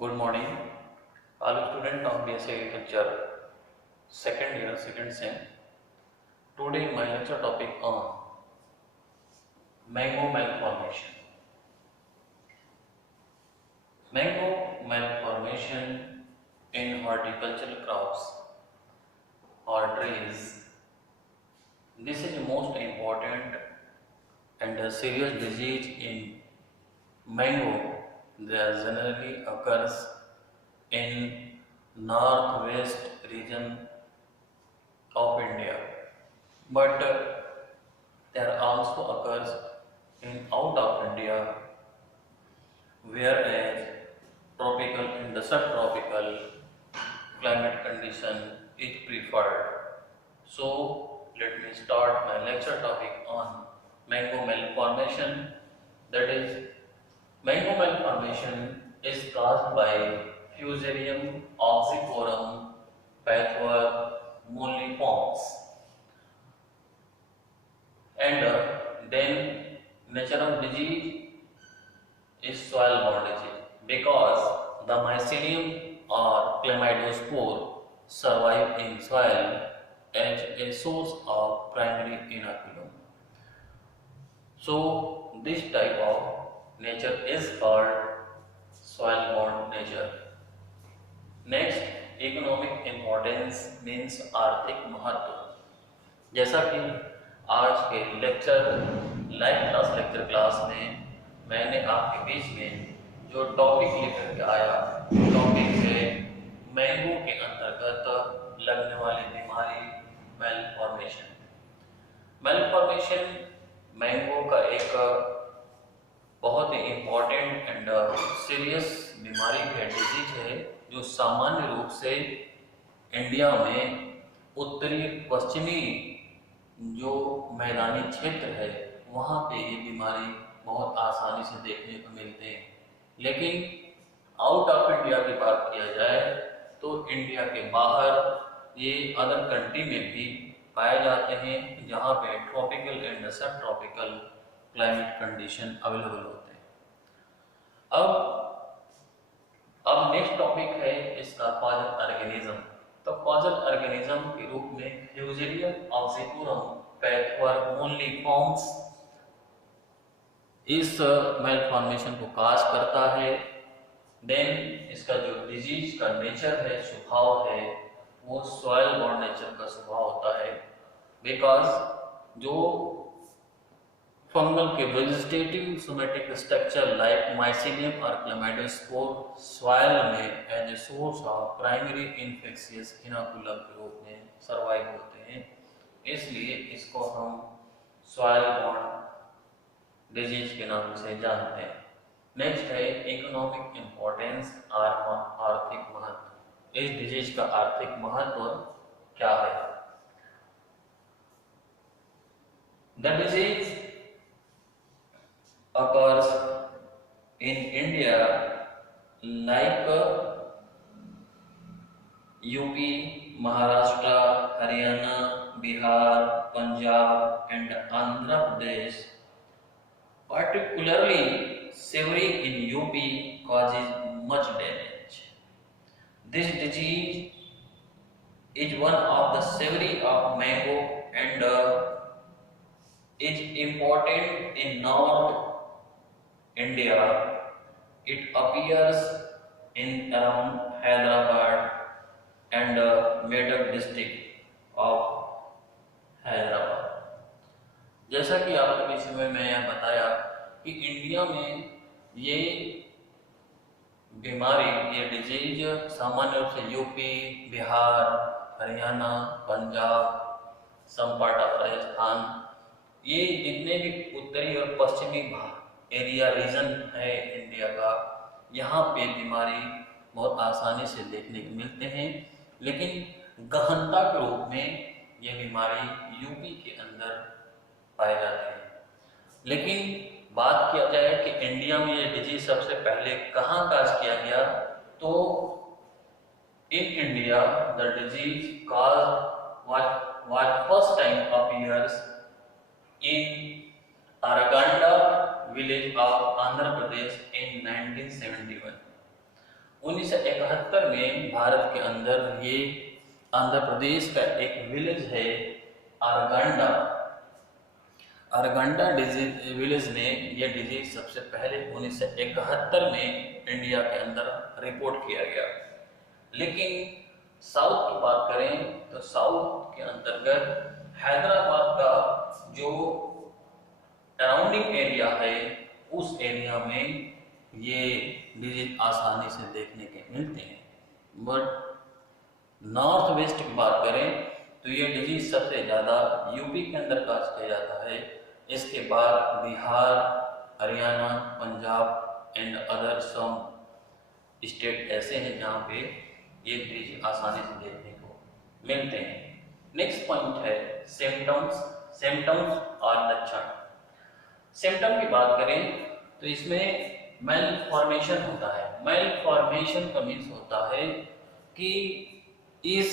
Good morning, all students of BSc Agriculture, second year, second sem. Today my lecture topic on mango malformation. Mango malformation in horticultural crops or trees. This is the most important and a serious disease in mango that generally occurs in northwest region of India, but there also occurs in out of India, whereas tropical and the subtropical climate condition is preferred. So let me start my lecture topic on mango malformation. That is, mango malformation is caused by Fusarium oxycorum pathware molliforms, and then nature of disease is soil-borne disease because the mycelium or chlamydospore survive in soil as a source of primary inoculum. So this type of nature is called soil-borne nature. Next, economic importance means आर्थिक महत्व। जैसा कि आज के live lecture class में मैंने आपके बीच में जो टॉपिक लेकर के आया, टॉपिक है मैंगो के अंतर्गत लगने वाली बीमारी मेलफॉर्मेशन। मेलफॉर्मेशन मैंगो का एक बहुत ही इम्पोर्टेंट एंड सीरियस बीमारी है, डिजीज है, जो सामान्य रूप से इंडिया में उत्तरी पश्चिमी जो मैदानी क्षेत्र है वहाँ पे ये बीमारी बहुत आसानी से देखने को मिलते हैं। लेकिन आउट ऑफ इंडिया की बात किया जाए तो इंडिया के बाहर ये अदर कंट्री में भी पाए जाते हैं, जहाँ पे ट्रॉपिकल एंड सब ट्रॉपिकल क्लाइमेट कंडीशन अवेलेबल होते हैं। अब नेक्स्ट टॉपिक है इसका कॉजल ऑर्गेनिज्म। तो कॉजल ऑर्गेनिज्म के रूप में फ्यूजेरियम ऑक्सीकोरम पैथवर मोलिफॉर्म्स इस मेलफॉर्मेशन को काज करता है। देन इसका जो डिजीज का नेचर है, स्वभाव है, वो सॉइल बॉर्न नेचर का स्वभाव होता है, बिकॉज जो फंगल के vegetative somatic structure like mycelium और क्लेमाइडोस्पोर सॉइल में as a source of primary infectious inoculum के रूप में सर्वाइव होते हैं, इसलिए इसको हम सॉइल बॉर्न डिजीज के नाम से जानते हैं। नेक्स्ट है इकोनॉमिक इम्पोर्टेंस और आर्थिक महत्व। इस डिजीज का आर्थिक महत्व क्या है? The disease occurs in India like UP, Maharashtra, Haryana, Bihar, Punjab and Andhra Pradesh. Particularly savory in UP causes much damage. This disease is one of the savory of mango and is important in North India. It appears in around Hyderabad and Medak district of Hyderabad। जैसा कि आपके विषय में मैं बताया कि India में ये बीमारी, ये डिजीज सामान्य रूप से UP, Bihar, Haryana, Punjab, some part of Rajasthan, ये जितने भी उत्तरी और पश्चिमी एरिया रीजन है इंडिया का, यहाँ पे बीमारी बहुत आसानी से देखने को मिलते हैं। लेकिन गहनता के रूप में ये बीमारी यूपी के अंदर पाए जाते हैं। लेकिन बात किया जाए कि इंडिया में ये डिजीज सबसे पहले कहाँ काज किया गया, तो in India the disease cause was first time appears in Araganda village of Andhra Pradesh in 1971. 1971 में भारत के अंदर ये आंध्र प्रदेश का एक विलेज है अरगंडा, अरगंडा डिजीज विलेज ने यह डिजीज सबसे पहले 1971 में इंडिया के अंदर रिपोर्ट किया गया। लेकिन साउथ की बात करें तो साउथ के अंतर्गत हैदराबाद का जो सराउंडिंग एरिया है उस एरिया में ये डिजीज आसानी से देखने के मिलते हैं। बट नॉर्थ वेस्ट की बात करें तो ये डिजीज सबसे ज़्यादा यूपी के अंदर काज किया जाता है। इसके बाद Bihar, Haryana, Punjab and other some state ऐसे हैं जहाँ पे ये डिजीज आसानी से देखने को मिलते हैं। नेक्स्ट पॉइंट है सिम्टम्स, सिम्टम्स और लक्षण। सिम्टम की बात करें तो इसमें मेल फॉर्मेशन होता है। मेल फॉर्मेशन का मीन्स होता है कि इस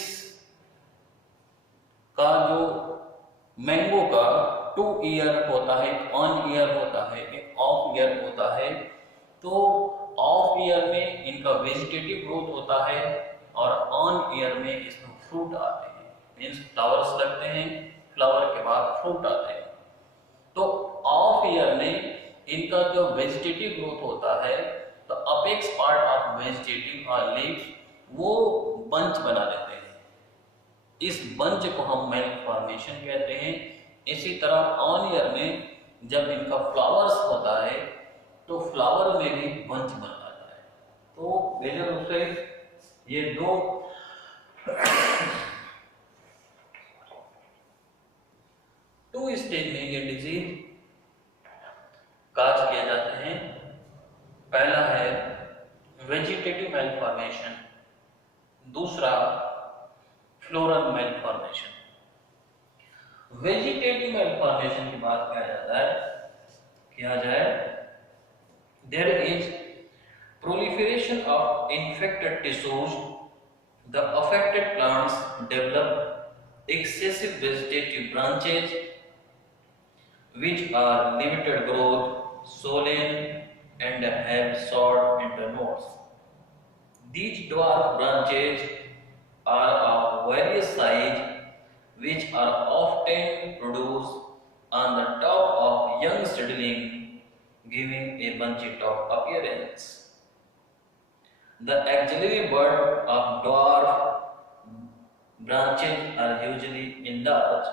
का जो मैंगो का 2 ईयर होता है, एक ऑन ईयर होता है, एक ऑफ ईयर होता है। तो ऑफ ईयर में इनका वेजिटेटिव ग्रोथ होता है और ऑन ईयर में इसमें फ्रूट आते हैं, मीन्स फ्लावर्स लगते हैं, फ्लावर के बाद फ्रूट आते हैं। तो ऑफ ईयर में इनका जो वेजिटेटिव ग्रोथ होता है तो अपेक्स पार्ट ऑफ वेजिटेटिव और लीव्स वो बंच बना देते हैं। इस बंच को हम मेल फॉर्मेशन कहते हैं। इसी तरह ऑन ईयर में जब इनका फ्लावर्स होता है तो फ्लावर में भी बंच बन जाता है। तो मेजर रूप से ये दो स्टेज में ये डिजीज काज किए जाते हैं। पहला है वेजिटेटिव मेलफॉर्मेशन, दूसरा फ्लोरल मेलफॉर्मेशन। वेजिटेटिव मेलफॉर्मेशन की बात किया जाए there is proliferation of infected tissues. The affected plants develop excessive vegetative branches which are limited growth, swollen and have short internodes. These dwarf branches are of various size which are often produced on the top of young seedling, giving a bunchy top appearance. The axillary bud of dwarf branches are usually enlarged.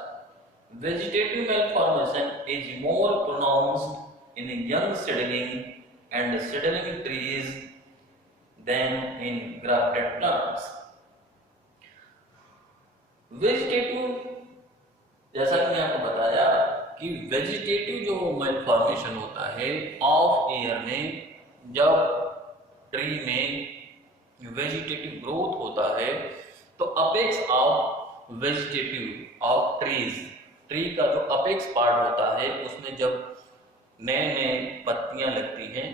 Vegetative malformation is more pronounced in young seedling and seedling trees than in grafted plants. Vegetative, जैसा कि मैंने आपको बताया कि vegetative जो malformation होता है of year में, जब ट्री में वेजिटेटिव ग्रोथ होता है तो apex of vegetative of trees, tree का जो अपेक्स पार्ट होता है उसमें जब नए नए पत्तियां लगती हैं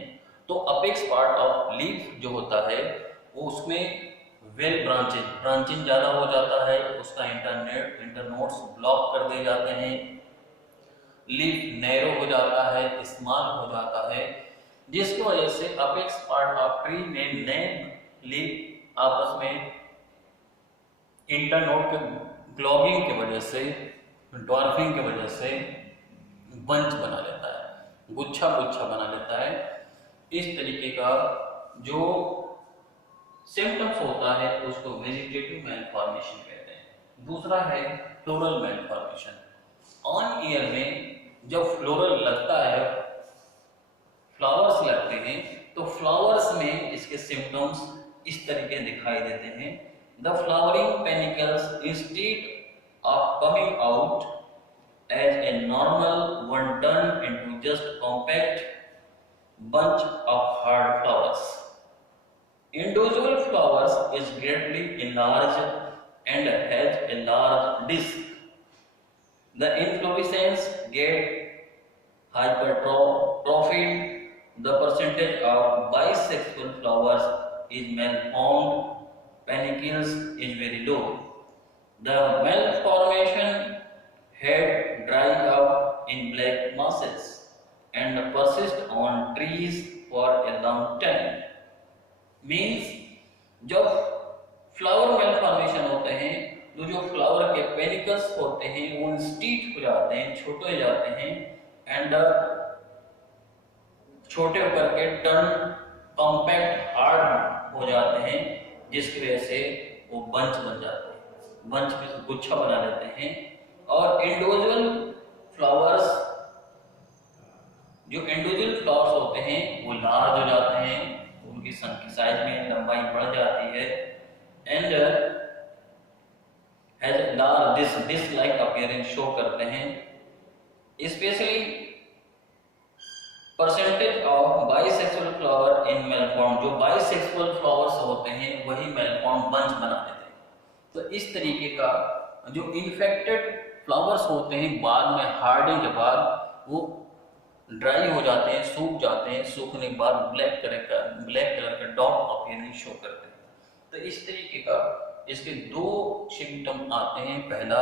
तो अपेक्स पार्ट ऑफ लीफ जो होता है वो उसमें वेल ब्रांचिंग ज़्यादा हो जाता है, उसका इंटरनोड्स ब्लॉक कर दिए जाते हैं, लीफ नैरो हो जाता है, स्मॉल हो जाता है, जिसकी वजह से अपेक्स पार्ट ऑफ ट्री में नए लीफ आपस में इंटरनोड के ग्लोबिंग की वजह से, ड्वार्फिंग की वजह से बंच बना लेता है, गुच्छा गुच्छा बना लेता है। इस तरीके का जो सिम्टम्स होता है उसको वेजिटेटिव मेलफॉर्मेशन कहते हैं। दूसरा है फ्लोरल मेलफॉर्मेशन। ऑन ईयर में जब फ्लोरल लगता है, फ्लावर्स लगते हैं, तो फ्लावर्स में इसके सिम्टम्स इस तरीके दिखाई देते हैं। The flowering panicles instead of coming out as a normal one turn into just compact bunch of hard flowers. Individual flowers is greatly enlarged and has a large disc. The inflorescence get hypertrophied. The percentage of bisexual flowers is malformed. Panicles is very low. The malformation head dry up in black masses and persist on trees for a long time. Means जब flower mail formation होते हैं तो जो flower के panicles होते हैं वो instead हो जाते हैं, छोटे हो जाते हैं एंड छोटे होकर के टर्न कॉम्पैक्ट हार्ड हो जाते हैं, जिसकी वजह से वो बंच बन जाते हैं, बंच में गुच्छा बना लेते हैं। और इंडिविजुअल फ्लावर्स होते हैं वो लार्ज हो जाते हैं, उनकी साइज में लंबाई बढ़ जाती है and has large this like appearance show करते हैं। Specially percentage of bisexual flower in malform, जो बाइसेक्सुअल फ्लावर्स होते हैं वही मेलफॉर्म बंच बना देते हैं। तो इस तरीके का जो इन्फेक्टेड फ्लावर्स होते हैं बाद में हार्डिंग के बाद वो ड्राई हो जाते हैं, सूख जाते हैं, सूखने के बाद ब्लैक कलर का डॉट अपीयरेंस शो करते हैं। तो इस तरीके का इसके दो सिम्टम आते हैं। पहला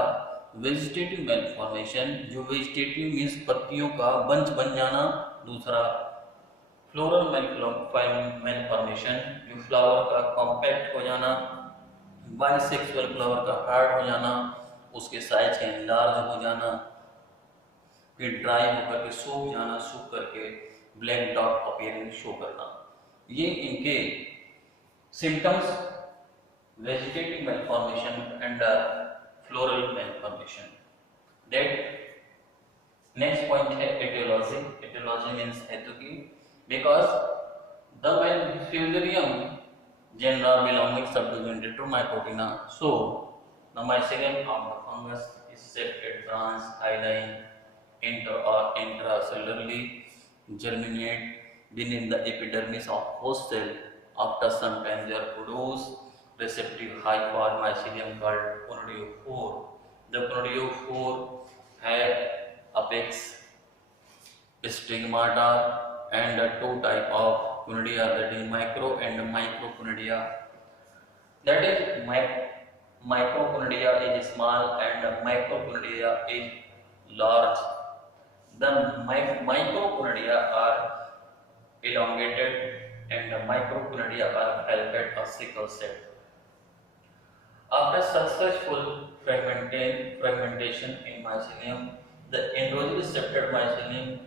वेजिटेटिव मेलफॉर्मेशन, जो वेजिटेटिव मीन्स पत्तियों का बंच बन जाना। दूसरा फ्लोरल मेलफॉर्मेशन, जो फ्लावर का कॉम्पैक्ट हो जाना। बाइसेक्सुअल फ्लावर का हार्ड हो जाना, उसके साइज का एनलार्ज हो जाना, फिर ड्राई होकर के सूख जाना, सूख करके ब्लैक डॉट अपीयरेंस शो करना। ये इनके symptoms vegetative malformation and floral malformation. That next point है etiology. Etiology means हेतु की, because the Malfusarium genera belonging subdivision Tetromycotina. So the mycelium of the fungus is septate branch, hyaline, inter or intracellularly germinate beneath the epidermis of host cell. After some time they are produced receptive hyphae mycelium called conidiophore. The conidiophore have apex, stigmata and two type of conidia, that is micro and microconidia. That is microconidia is small and microconidia is large. The microconidia are elongated and the microconidia are falcate or sickle cell. After successful fragmentation in mycelium, the endogenous septate mycelium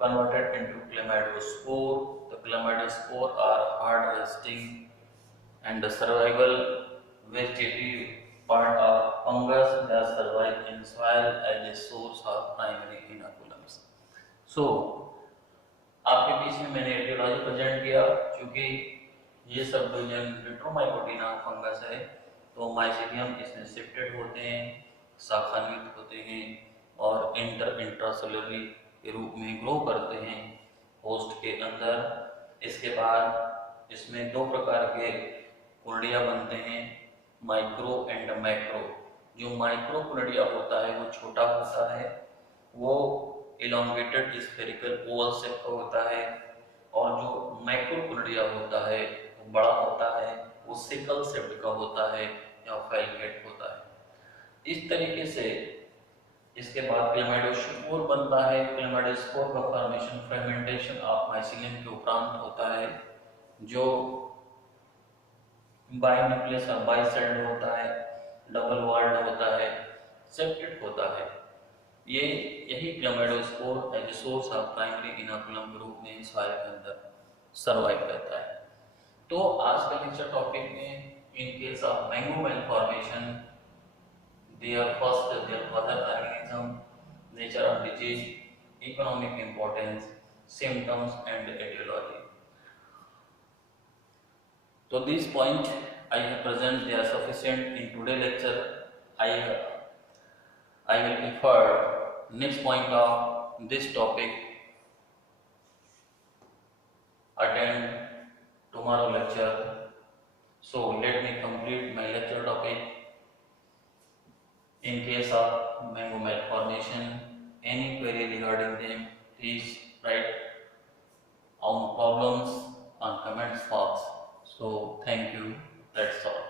converted into chlamydospore. The chlamydospore are hard resting and the survival vegetative part of fungus that survive in soil as a source of primary inoculums. So, आपके बीच में मैंने aetiology present किया, क्योंकि ये sub division टेट्रोमाइकोटिना fungus है, तो mycelium इसमें shifted होते हैं, शाखान्वित होते हैं और इंट्रासेलुलरी के रूप में ग्रो करते हैं होस्ट के अंदर। इसके बाद इसमें दो प्रकार के कोनिडिया बनते हैं, माइक्रो एंड मैक्रो। जो माइक्रो कोनिडिया होता है वो छोटा होता है, वो इलोंगेटेड स्फेरिकल ओवल शेप का होता है, और जो मैक्रोकोनिडिया होता है वो बड़ा होता है, वो सिकल शेप्ड का होता है या फैलकेट होता है। इस तरीके से इसके बाद क्लेमाइडोस्पोर बनता है। क्लेमाइडोस्पोर का फॉर्मेशन फ्रेगमेंटेशन ऑफ माइसीलियम के उपरांत होता है, जो बाइन्यूक्लियस और बाइसेल्ड होता है, डबल वॉल्ड होता है, सेप्टेड होता है। ये यही chlamydospore as a source of primary inoculum के रूप में सॉइल के अंदर सर्वाइव करता है। तो आज का लेक्चर टॉपिक में in case of mango malformation, there other organism, nature of disease, economic importance, symptoms and aetiology. So these points I have present, they are sufficient in today's lecture. I will refer next point of this topic, attend tomorrow lecture. So let me complete my lecture topic. In case of mango malformation, any query regarding them, please write on problems on comments box. So thank you, that's all.